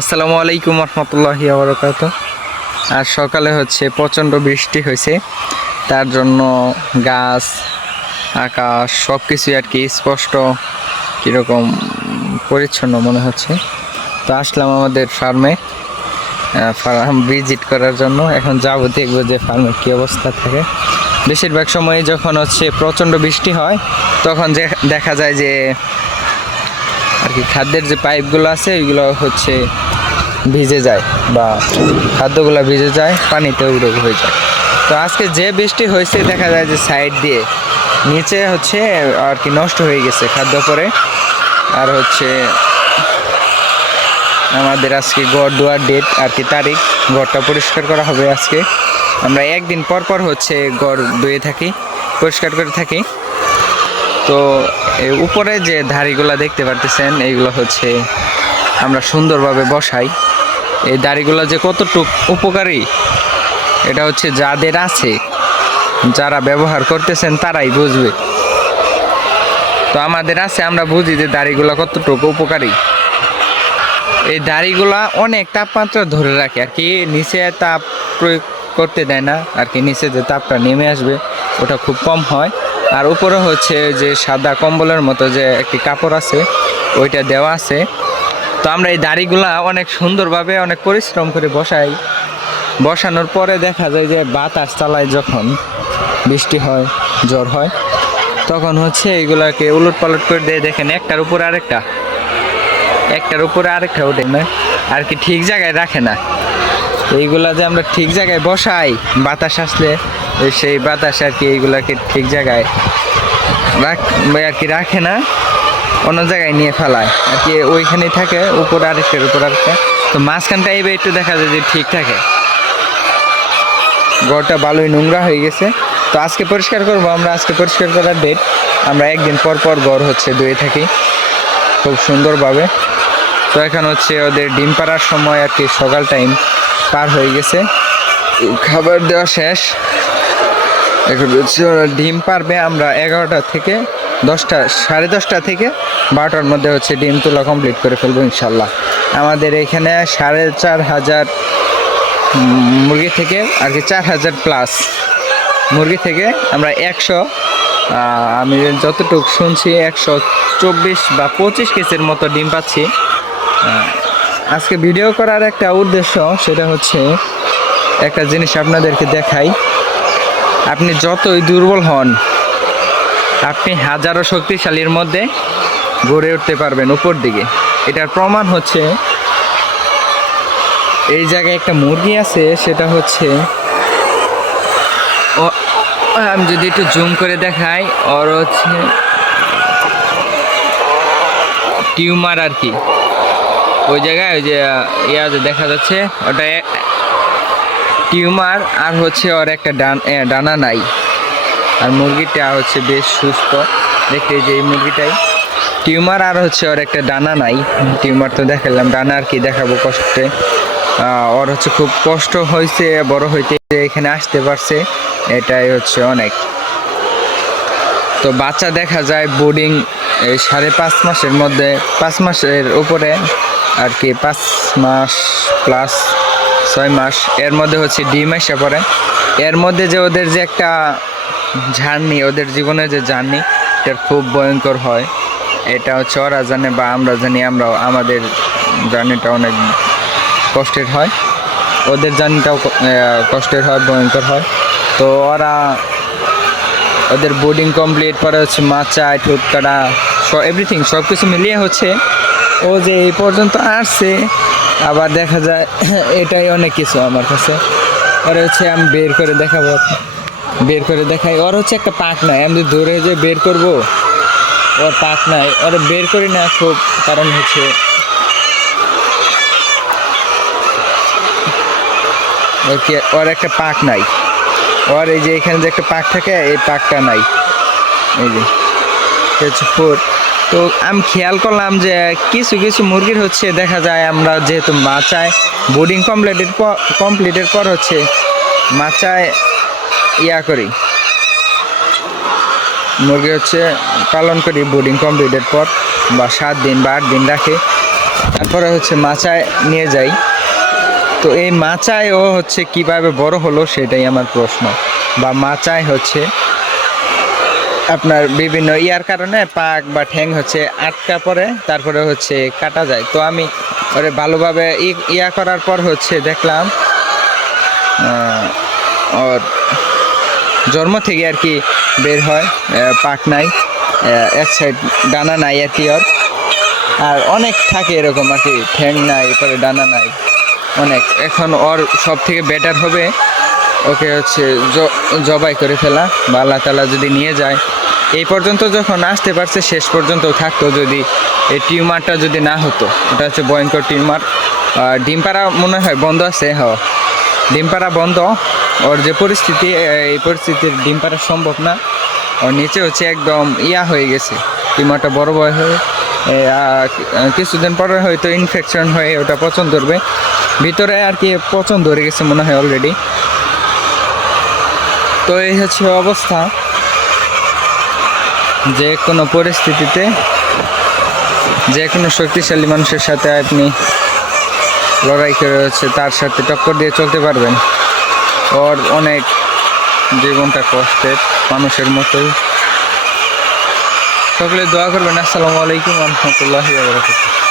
আসসালামু আলাইকুম রহমতুল্লাহি ওয়া বারাকাতুহু। আর সকালে হচ্ছে প্রচণ্ড বৃষ্টি হয়েছে, তার জন্য গাছ আকাশ সব কিছুই আর কি স্পষ্ট কীরকম পরিচ্ছন্ন মনে হচ্ছে। তো আসলাম আমাদের ফার্মে ফার্ম ভিজিট করার জন্য। এখন যাবো, দেখবো যে ফার্মের কী অবস্থা থাকে। বেশিরভাগ সময়ে যখন হচ্ছে প্রচণ্ড বৃষ্টি হয় তখন যে দেখা যায় যে আর কি খাদ্যের যে পাইপগুলো আছে ওইগুলো হচ্ছে ভিজে যায় বা খাদ্যগুলো ভিজে যায়, পানিতে উড়ে হয়ে যায়। তো আজকে যে বৃষ্টি হয়েছে দেখা যায় যে সাইড দিয়ে নিচে হচ্ছে আর কি নষ্ট হয়ে গেছে খাদ্য পরে। আর হচ্ছে আমাদের আজকে গড় দুয়ার ডেট আর কি তারিখ, গড়টা পরিষ্কার করা হবে আজকে। আমরা একদিন পর পর হচ্ছে গড় ধুয়ে থাকি, পরিষ্কার করে থাকি। তো উপরে যে ধাড়িগুলো দেখতে পারতেছেন এইগুলো হচ্ছে আমরা সুন্দরভাবে বসাই। এই দাড়িগুলো যে কতটুক উপকারী এটা হচ্ছে যাদের আছে, যারা ব্যবহার করতেছেন তারাই বুঝবে। তো আমাদের আছে, আমরা বুঝি যে দাড়িগুলো কতটুকু উপকারী। এই দাড়িগুলা অনেক তাপমাত্রা ধরে রাখে আর কি, নিচে তাপ প্রয়োগ করতে দেয় না আর কি, নিচে যে তাপটা নেমে আসবে ওটা খুব কম হয়। আর উপরে হচ্ছে যে সাদা কম্বলের মতো যে একটি কাপড় আছে ওইটা দেওয়া আছে। তো আমরা এই দাড়িগুলা অনেক সুন্দরভাবে অনেক পরিশ্রম করে বসাই। বসানোর পরে দেখা যায় যে বাতাস চালায়, যখন বৃষ্টি হয় ঝড় হয় তখন হচ্ছে এইগুলাকে উলট পালট করে দিয়ে দেখেন একটার উপরে আরেকটা ওঠে না আর কি, ঠিক জায়গায় রাখে না। এইগুলা যে আমরা ঠিক জায়গায় বসাই, বাতাস আসলে সেই বাতাস আর কি এইগুলাকে ঠিক জায়গায় আর কি রাখে না, অন্য জায়গায় নিয়ে ফেলায় আর কি, ওইখানেই থাকে উপরে আরেকটার উপর আরেকটা। তো মাঝখানটা এইবার একটু দেখা যায় যে ঠিক থাকে। ঘরটা ভালোই নোংরা হয়ে গেছে, তো আজকে পরিষ্কার করবো আমরা। আজকে পরিষ্কার করার ডেট, আমরা একদিন পর পর ঘর হচ্ছে ধুয়ে থাকি খুব সুন্দরভাবে। তো এখন হচ্ছে ওদের ডিম পাড়ার সময় আর কি, সকাল টাইম পার হয়ে গেছে, খাবার দেওয়া শেষ। এখন হচ্ছে ওরা ডিম পারবে। আমরা 11টা থেকে 10টা, 10:30 থেকে 12টার মধ্যে হচ্ছে ডিম তোলা কমপ্লিট করে ফেলবো ইনশাল্লাহ। আমাদের এখানে 4,500 মুরগি থেকে আর কি 4,000 প্লাস মুরগি থেকে আমরা 100, আমি যতটুকু শুনছি 124 বা 25 কেজির মতো ডিম পাচ্ছি। আজকে ভিডিও করার একটা উদ্দেশ্য, সেটা হচ্ছে একটা জিনিস আপনাদেরকে দেখাই। আপনি যতই দুর্বল হন, আপনি হাজারো শক্তিশালীর মধ্যে গড়ে উঠতে পারবেন উপর দিকে। এটার প্রমাণ হচ্ছে এই জায়গায় একটা মুরগি আছে, সেটা হচ্ছে আমি যদি একটু জুম করে দেখাই, ওর হচ্ছে টিউমার আর কি, ওই জায়গায় ওই যে দেখা যাচ্ছে ওটা টিউমার। আর হচ্ছে ওর একটা ডানা নাই। আর মুরগিটা হচ্ছে বেশ সুস্থ দেখতে, যে এই মুরগিটাই টিউমার। আর হচ্ছে ওর একটা ডানা নাই, টিউমার তো দেখালাম, ডানা আর কি দেখাবো কষ্টে। ওর হচ্ছে খুব কষ্ট হয়েছে বড় হইতে, এখানে আসতে পারছে, এটাই হচ্ছে অনেক। তো বাচ্চা দেখা যায় বোর্ডিং এই 5.5 মাসের মধ্যে, 5 মাসের উপরে আর কি, 5 মাস প্লাস 6 মাস এর মধ্যে হচ্ছে ডিম এসে পড়ে। এর মধ্যে যে ওদের যে একটা জার্নি, ওদের জীবনের যে জার্নি, এটা খুব ভয়ঙ্কর হয়। এটা হচ্ছে ওরা জানে বা আমরা জানি, আমরাও আমাদের জার্নিটা অনেক কষ্টের হয়, ওদের জার্নিটাও কষ্টের হয়, ভয়ঙ্কর হয়। তো ওদের বোর্ডিং কমপ্লিট পরে হচ্ছে মাচা ঠোঁট কাটা এভরিথিং সব কিছু মিলিয়ে হচ্ছে ও যে এই পর্যন্ত আসছে। আবার দেখা যায় এটাই অনেক কিছু আমার কাছে। পরে হচ্ছে আমি বের করে দেখাবো, বের করে দেখাই। ওর হচ্ছে একটা পাক নাই, আমি ধরে যে বের করব, ওর পাক নাই, ওর বের করি না খুব, কারণ হচ্ছে ওর একটা পাক নাই। ওর এই যে এখানে যে একটা পাক থাকে, এই পাকটা নাই, এই যে হচ্ছে ফোর। তো আমি খেয়াল করলাম যে কিছু কিছু মুরগির হচ্ছে দেখা যায়, আমরা যেহেতু মাচায় বোর্ডিং কমপ্লিটের পর হচ্ছে মাচায় করি, মুরগি হচ্ছে পালন করি বোর্ডিং কমপ্লিটের পর, বা 7 দিন বা 8 দিন রাখে। তারপরে হচ্ছে মাচায় নিয়ে যাই। তো এই মাচায় ও হচ্ছে কিভাবে বড় হলো সেটাই আমার প্রশ্ন। বা মাচায় হচ্ছে আপনার বিভিন্ন ইয়ার কারণে পাক বা ঠ্যাং হচ্ছে আটকা পড়ে, তারপরে হচ্ছে কাটা যায়। তো আমি ওরে ভালোভাবে ইয়া করার পর হচ্ছে দেখলাম ওর জন্ম থেকে আর কি বের হয়, পাক নাই, এক সাইড ডানা নাই আর কি ওর। আর অনেক থাকে এরকম আর কি, ঠ্যাং নাই, এরপরে ডানা নাই অনেক। এখন ওর সব থেকে বেটার হবে ওকে হচ্ছে জবাই করে ফেলা, বা আল্লাহ তাআলা যদি নিয়ে যায়। এই পর্যন্ত যখন আসতে পারছে শেষ পর্যন্ত থাকতো, যদি এই টিউমারটা যদি না হতো, ওটা হচ্ছে ভয়ঙ্কর টিউমার। ডিম পাড়া মনে হয় বন্ধ আছে, ডিম পাড়া বন্ধ। ওর যে পরিস্থিতি, এই পরিস্থিতির ডিম পাড়া সম্ভব না। ওর নিচে হচ্ছে একদম ইয়া হয়ে গেছে, টিউমারটা বড় বড় হয়ে কিছুদিন পরে হয়তো ইনফেকশন হয়ে ওটা পচন ধরবে ভিতরে আর কি, পচন ধরে গেছে মনে হয় অলরেডি। তো এই হচ্ছে অবস্থা, যে কোনো পরিস্থিতিতে যে কোনো শক্তিশালী মানুষের সাথে আপনি লড়াই করে হচ্ছে তার সাথে টক্কর দিয়ে চলতে পারবেন। ওর অনেক জীবনটা কষ্টের, মানুষের মতোই। সকলে দোয়া করবেন। আসসালামু আলাইকুম ওয়া রাহমাতুল্লাহি ওয়া বারাকাতুহু।